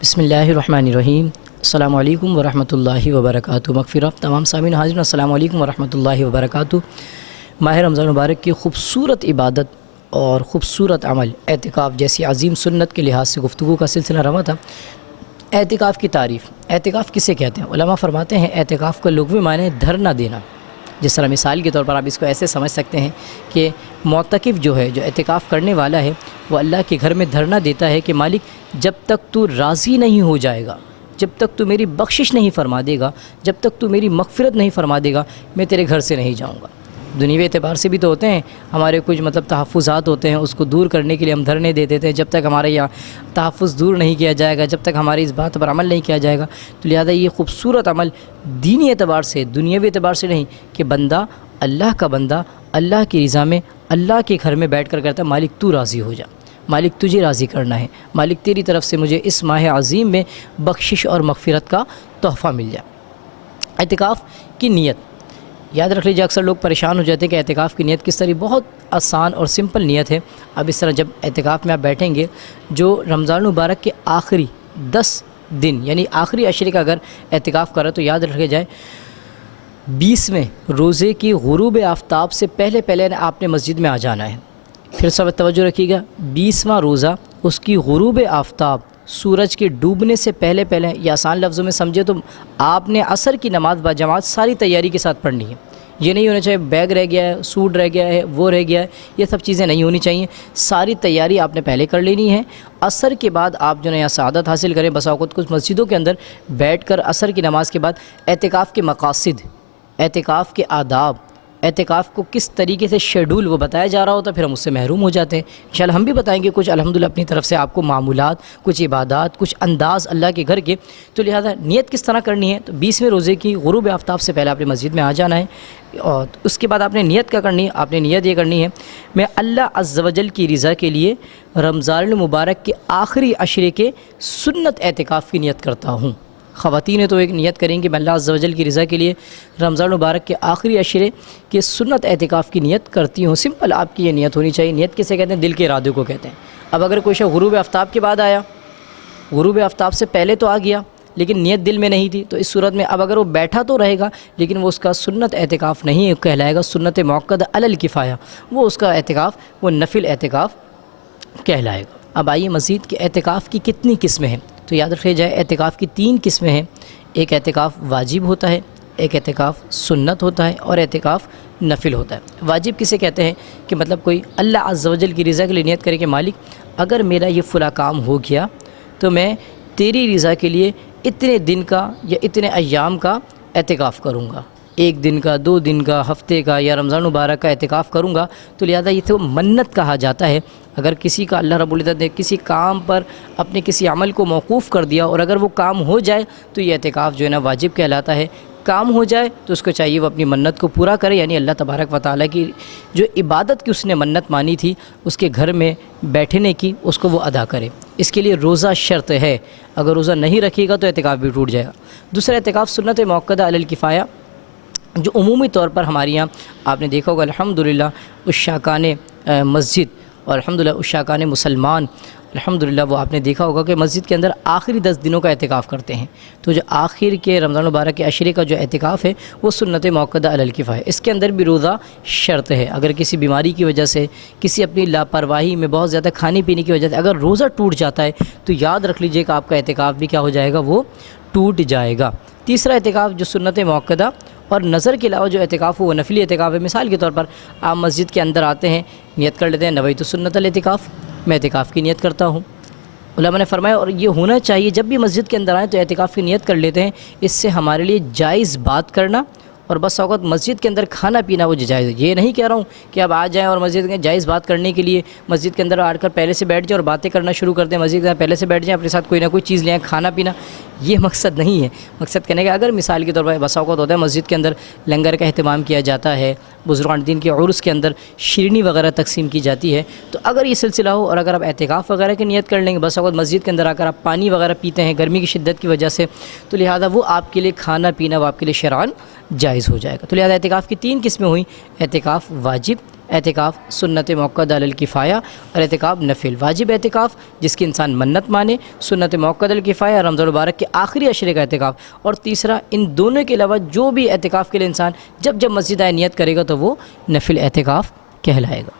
بسم اللہ الرحمن الرحیم۔ السلام علیکم ورحمۃ اللہ وبرکاتہ۔ مغفرت تمام سامعین حاضرین، السلام علیکم ورحمۃ اللہ وبرکاتہ۔ ماہ رمضان مبارک کی خوبصورت عبادت اور خوبصورت عمل اعتکاف جیسی عظیم سنت کے لحاظ سے گفتگو کا سلسلہ رواں تھا۔ اعتکاف کی تعریف، اعتکاف کسے کہتے ہیں؟ علماء فرماتے ہیں اعتکاف کا لغوی معنی دھرنا دینا۔ جس طرح مثال کے طور پر آپ اس کو ایسے سمجھ سکتے ہیں کہ معتکف جو ہے، جو اعتکاف کرنے والا ہے، وہ اللہ کے گھر میں دھرنا دیتا ہے کہ مالک جب تک تو راضی نہیں ہو جائے گا، جب تک تو میری بخشش نہیں فرما دے گا، جب تک تو میری مغفرت نہیں فرما دے گا، میں تیرے گھر سے نہیں جاؤں گا۔ دنیوی اعتبار سے بھی تو ہوتے ہیں، ہمارے کچھ تحفظات ہوتے ہیں، اس کو دور کرنے کے لیے ہم دھرنے دے دیتے ہیں۔ جب تک ہمارے یہاں تحفظ دور نہیں کیا جائے گا، جب تک ہماری اس بات پر عمل نہیں کیا جائے گا، تو لہذا یہ خوبصورت عمل دینی اعتبار سے، دنیاوی اعتبار سے نہیں، کہ بندہ اللہ کی رضا میں اللہ کے گھر میں بیٹھ کر کہتا ہے مالک تو راضی ہو جا، مالک تجھے راضی کرنا ہے، مالک تیری طرف سے مجھے اس ماہ عظیم میں بخشش اور مغفرت کا تحفہ مل جائے۔ اعتکاف کی نیت یاد رکھ لیجیے، اکثر لوگ پریشان ہو جاتے ہیں کہ اعتکاف کی نیت کس طرح۔ بہت آسان اور سمپل نیت ہے۔ اب اس طرح جب اعتکاف میں آپ بیٹھیں گے، جو رمضان مبارک کے آخری 10 دن یعنی آخری عشرے کا اگر اعتکاف کرے تو یاد رکھے جائے 20ویں روزے کی غروب آفتاب سے پہلے آپ نے مسجد میں آ جانا ہے۔ پھر سب توجہ رکھیے گا، 20واں روزہ اس کی غروب آفتاب سورج کے ڈوبنے سے پہلے یا آسان لفظوں میں سمجھے تو آپ نے عصر کی نماز با جماعت ساری تیاری کے ساتھ پڑھنی ہے۔ یہ نہیں ہونا چاہیے بیگ رہ گیا ہے، سوٹ رہ گیا ہے، وہ رہ گیا ہے، یہ سب چیزیں نہیں ہونی چاہیے۔ ساری تیاری آپ نے پہلے کر لینی ہے۔ عصر کے بعد آپ جو ہے سعادت حاصل کریں۔ بسا اوقات کچھ مسجدوں کے اندر بیٹھ کر عصر کی نماز کے بعد اعتکاف کے مقاصد، اعتکاف کے آداب، اعتکاف کو کس طریقے سے شیڈول وہ بتایا جا رہا ہوتا ہے، پھر ہم اس سے محروم ہو جاتے ہیں۔ انشاءاللہ ہم بھی بتائیں گے کچھ الحمدللہ اپنی طرف سے آپ کو معمولات، کچھ عبادات، کچھ انداز اللہ کے گھر کے۔ تو لہذا نیت کس طرح کرنی ہے؟ تو 20ویں روزے کی غروب آفتاب سے پہلے آپ نے مسجد میں آ جانا ہے، اور اس کے بعد آپ نے نیت کیا کرنی ہے؟ آپ نے نیت یہ کرنی ہے میں اللہ عز و جل کی رضا کے لیے رمضان المبارک کے آخری عشرے کے سنت اعتکاف کی نیت کرتا ہوں۔ خواتین تو ایک نیت کریں کہ میں اللہ عز و جل کی رضا کے لیے رمضان مبارک کے آخری عشرے کے سنت اعتکاف کی نیت کرتی ہوں۔ سمپل آپ کی یہ نیت ہونی چاہیے۔ نیت کسے کہتے ہیں؟ دل کے ارادے کو کہتے ہیں۔ اب اگر کوئی شخص غروب آفتاب کے بعد آیا، غروب آفتاب سے پہلے تو آ گیا لیکن نیت دل میں نہیں تھی، تو اس صورت میں اب اگر وہ بیٹھا تو رہے گا لیکن وہ اس کا سنت اعتکاف نہیں کہلائے گا، سنت موقدہ علی الکفایہ، وہ اس کا اعتکاف وہ نفل اعتکاف کہلائے گا۔ اب آئیے مزید کہ اعتکاف کی کتنی قسمیں ہیں؟ تو یاد رکھے جائے اعتکاف کی 3 قسمیں ہیں۔ ایک اعتکاف واجب ہوتا ہے، ایک اعتکاف سنت ہوتا ہے، اور اعتکاف نفل ہوتا ہے۔ واجب کسے کہتے ہیں؟ کہ مطلب کوئی اللہ عز و جل کی رضا کے لیے نیت کرے کہ مالک اگر میرا یہ فلاں کام ہو گیا تو میں تیری رضا کے لیے اتنے دن کا یا اتنے ایام کا اعتکاف کروں گا، 1 دن کا، 2 دن کا، ہفتے کا، یا رمضان مبارک کا اعتکاف کروں گا۔ تو لہذا یہ تو منت کہا جاتا ہے۔ اگر کسی کا اللہ رب العزت نے کسی کام پر اپنے کسی عمل کو موقوف کر دیا اور اگر وہ کام ہو جائے تو یہ اعتکاف جو ہے نا واجب کہلاتا ہے۔ کام ہو جائے تو اس کو چاہیے وہ اپنی منت کو پورا کرے، یعنی اللہ تبارک و تعالیٰ کی جو عبادت کی اس نے منت مانی تھی اس کے گھر میں بیٹھنے کی، اس کو وہ ادا کرے۔ اس کے لیے روزہ شرط ہے، اگر روزہ نہیں رکھے گا تو اعتکاف بھی ٹوٹ جائے گا۔ دوسرا اعتکاف سنت موقدہ علی الکفایہ، جو عمومی طور پر ہمارے یہاں آپ نے دیکھا ہوگا الحمدللہ عشاقان مسجد اور الحمدللہ عشاقان مسلمان، الحمدللہ وہ آپ نے دیکھا ہوگا کہ مسجد کے اندر آخری 10 دنوں کا اعتکاف کرتے ہیں۔ تو جو آخر کے رمضان مبارک کے عشرے کا جو اعتکاف ہے وہ سنت موقدہ علی الکفایہ، اس کے اندر بھی روزہ شرط ہے۔ اگر کسی بیماری کی وجہ سے، کسی اپنی لاپرواہی میں، بہت زیادہ کھانے پینے کی وجہ سے اگر روزہ ٹوٹ جاتا ہے تو یاد رکھ لیجئے کہ آپ کا اعتکاف بھی کیا ہو جائے گا؟ وہ ٹوٹ جائے گا۔ تیسرا اعتکاف جو سنت موقدہ اور نظر کے علاوہ جو اعتکاف ہو وہ نفلی اعتکاف ہے۔ مثال کے طور پر آپ مسجد کے اندر آتے ہیں، نیت کر لیتے ہیں نویت سنت الاعتکاف، میں اعتکاف کی نیت کرتا ہوں۔ علماء نے فرمایا اور یہ ہونا چاہیے جب بھی مسجد کے اندر آئیں تو اعتکاف کی نیت کر لیتے ہیں، اس سے ہمارے لیے جائز بات کرنا اور بس اوقات مسجد کے اندر کھانا پینا وہ جائز ہے۔ یہ نہیں کہہ رہا ہوں کہ آپ آ جائیں اور مسجد کے جائز بات کرنے کے لیے مسجد کے اندر آ کر پہلے سے بیٹھ جائیں اور باتیں کرنا شروع کر دیں، مسجد کے اندر پہلے سے بیٹھ جائیں، اپنے ساتھ کوئی نہ کوئی چیز لیں، کھانا پینا، یہ مقصد نہیں ہے۔ مقصد کہنے کا اگر مثال کے طور پر بس اوقات ہوتا ہے مسجد کے اندر لنگر کا اہتمام کیا جاتا ہے، بزرگان دین کے عرس کے اندر شیرنی وغیرہ تقسیم کی جاتی ہے، تو اگر یہ سلسلہ ہو اور اگر آپ اعتکاف وغیرہ کی نیت کر لیں گے، بس اوقات مسجد کے اندر آ کر آپ پانی وغیرہ پیتے ہیں گرمی کی شدت کی وجہ سے، تو لہذا وہ آپ کے لیے کھانا پینا وہ آپ کے لیے شرعاً جائز جائز ہو جائے گا۔ تو لہذا اعتکاف کی 3 قسمیں ہوئیں، اعتکاف واجب، اعتکاف سنت موقدہ علی الکفایہ، اور اعتکاف نفل۔ واجب اعتکاف جس کی انسان منت مانے، سنت موقدہ علی الکفایہ رمضان المبارک کے آخری عشرے کا اعتکاف، اور تیسرا ان دونوں کے علاوہ جو بھی اعتکاف کے لیے انسان جب مسجد آئے نیت کرے گا تو وہ نفل اعتکاف کہلائے گا۔